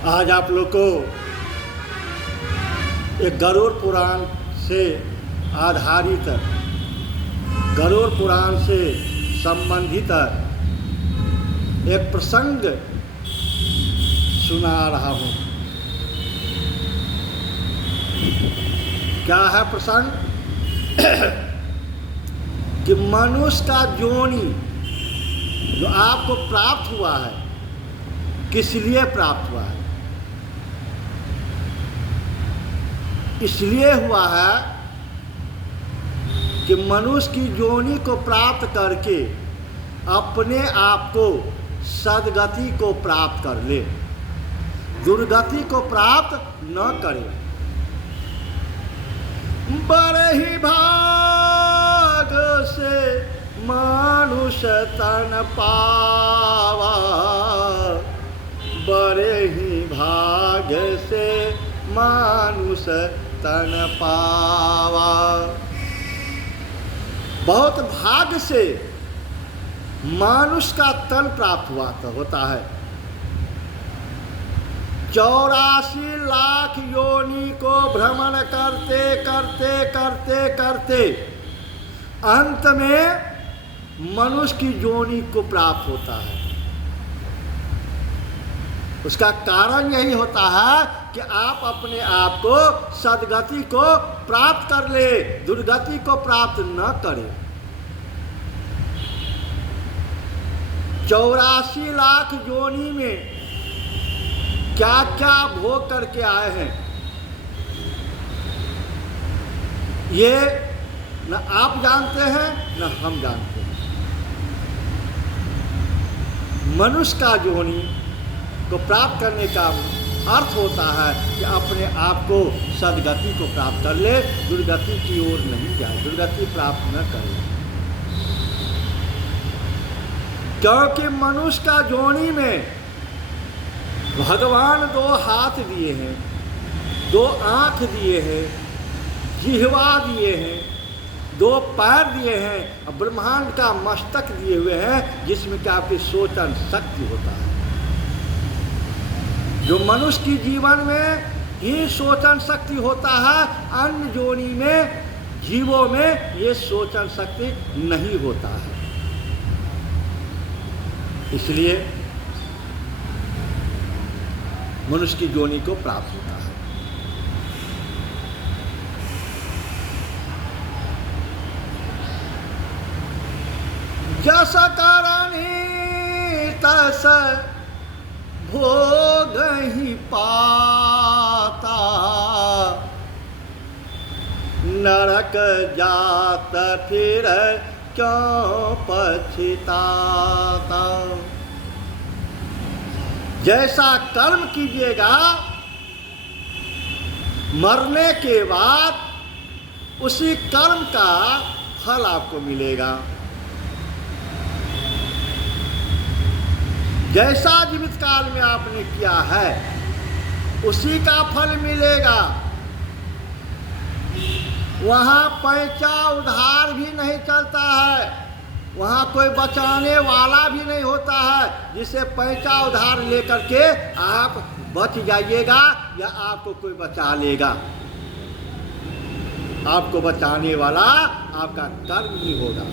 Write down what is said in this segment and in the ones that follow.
आज आप लोग को एक गरुड़ पुराण से आधारित, गरुड़ पुराण से संबंधित एक प्रसंग सुना रहा हूँ। क्या है प्रसंग? कि मनुष्य का योनि जो आपको प्राप्त हुआ है, किस लिए प्राप्त हुआ है? इसलिए हुआ है कि मनुष्य की योनि को प्राप्त करके अपने आप को सद्गति को प्राप्त कर ले, दुर्गति को प्राप्त न करे। बड़े ही भाग से मनुष्य तन पावा, बड़े ही भाग से मनुष्य तन पावा। बहुत भाग्य से मनुष्य का तन प्राप्त होता है। 84 लाख योनि को भ्रमण करते करते करते करते अंत में मनुष्य की योनि को प्राप्त होता है। उसका कारण यही होता है कि आप अपने आप को सद्गति को प्राप्त कर ले, दुर्गति को प्राप्त न करें। 84 लाख योनि में क्या क्या भोग करके आए हैं, ये न आप जानते हैं न हम जानते हैं। मनुष्य का योनि को प्राप्त करने का अर्थ होता है कि अपने आप को सद्गति को प्राप्त कर ले, दुर्गति की ओर नहीं जाए, दुर्गति प्राप्त न करे। क्योंकि मनुष्य का योनि में भगवान 2 हाथ दिए हैं, 2 आँख दिए हैं, जिह्वा दिए हैं, 2 पैर दिए हैं और ब्रह्मांड का मस्तक दिए हुए हैं, जिसमें क्या आपकी सोचन शक्ति होता है। जो मनुष्य की जीवन में ही सोचन शक्ति होता है, अन्य योनि में, जीवों में ये सोचन शक्ति नहीं होता है। इसलिए मनुष्य की योनि को प्राप्त होता है। जस करनी तस भोग ही पाता, नरक जात फिर क्यों पछताता। जैसा कर्म कीजिएगा मरने के बाद उसी कर्म का फल आपको मिलेगा। जैसा जीवित काल में आपने किया है उसी का फल मिलेगा। वहाँ पैसा उधार भी नहीं चलता है, वहाँ कोई बचाने वाला भी नहीं होता है जिससे पैसा उधार लेकर के आप बच जाइएगा या आपको कोई बचा लेगा। आपको बचाने वाला आपका कर्म ही होगा।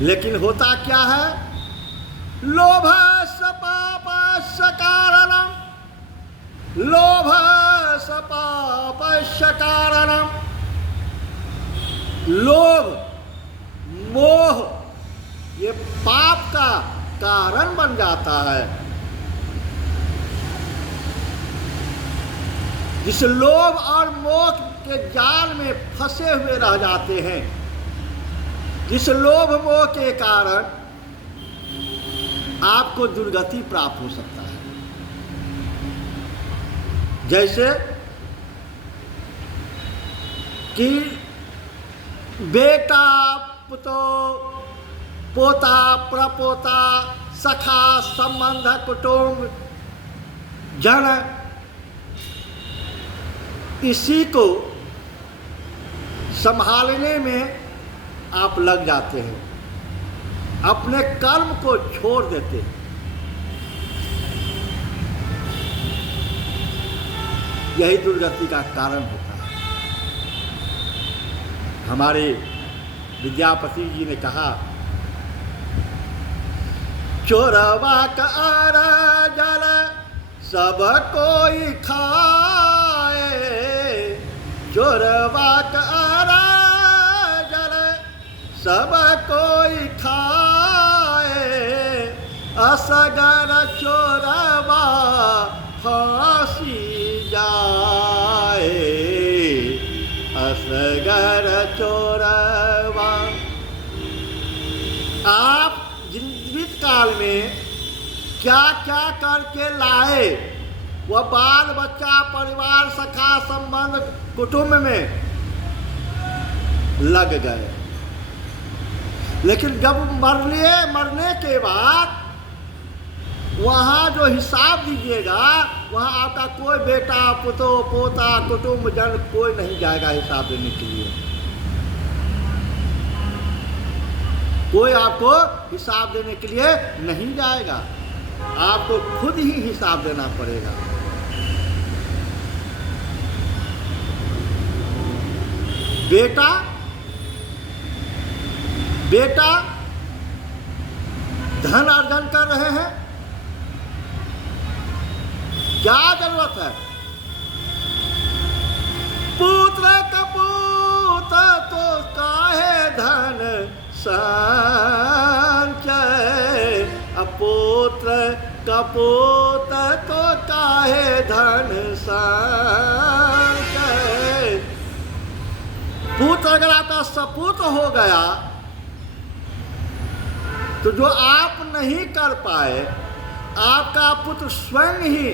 लेकिन होता क्या है? लोभस्य पापस्य कारणम, लोभस्य पापस्य कारणम। लोभ, मोह ये पाप का कारण बन जाता है। जिस लोभ और मोह के जाल में फंसे हुए रह जाते हैं, जिस लोभ मोह के कारण आपको दुर्गति प्राप्त हो सकता है। जैसे कि बेटा, पुतो, पोता, प्रपोता, सखा, संबंध, कुटुंब, जन, इसी को संभालने में आप लग जाते हैं। अपने कर्म को छोड़ देते हैं। यही दुर्गति का कारण होता है। हमारे विद्यापति जी ने कहा, चोरवा का जल सब कोई खाए, चोरवा का जल सब कोई खाए, असगर चोरवा फांसी जाए, असगर चोरवा। आप जीवित काल में क्या क्या करके लाए, वह बाल बच्चा परिवार सखा संबंध कुटुंब में लग गए, लेकिन जब मरने के बाद वहाँ जो हिसाब दीजिएगा, वहाँ आपका कोई बेटा पुतो पोता कुटुंब जन कोई नहीं जाएगा हिसाब देने के लिए। कोई आपको हिसाब देने के लिए नहीं जाएगा, आपको खुद ही हिसाब देना पड़ेगा। बेटा धन अर्जन कर रहे हैं, क्या जरूरत है? पुत्र कपूत तो काहे धन संचय, अपुत्र कपूत तो काहे धन संचय। पुत्र अगर आपका सपूत हो गया तो जो आप नहीं कर पाए, आपका पुत्र स्वयं ही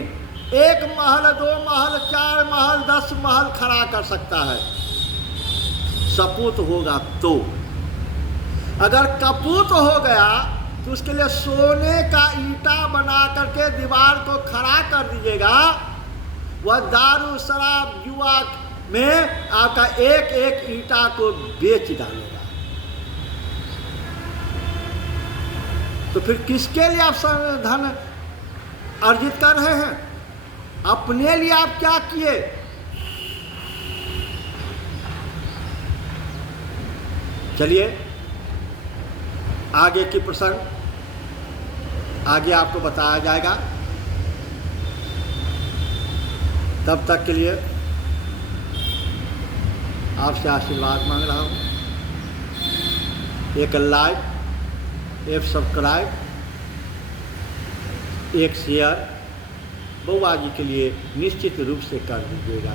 1 महल 2 महल 4 महल 10 महल खड़ा कर सकता है, सपूत होगा तो। अगर कपूत हो गया तो उसके लिए सोने का ईंटा बना करके दीवार को खड़ा कर दीजिएगा, वह दारू शराब जुआ में आपका एक एक ईंटा को बेच डालेगा। तो फिर किसके लिए आप धन अर्जित कर रहे हैं? अपने लिए आप क्या किए? चलिए आगे की प्रसंग आगे आपको बताया जाएगा। तब तक के लिए आपसे आशीर्वाद मांग रहा हूँ। एक लाइक, एक सब्सक्राइब, एक शेयर बउआ जी के लिए निश्चित रूप से कर दीजिएगा।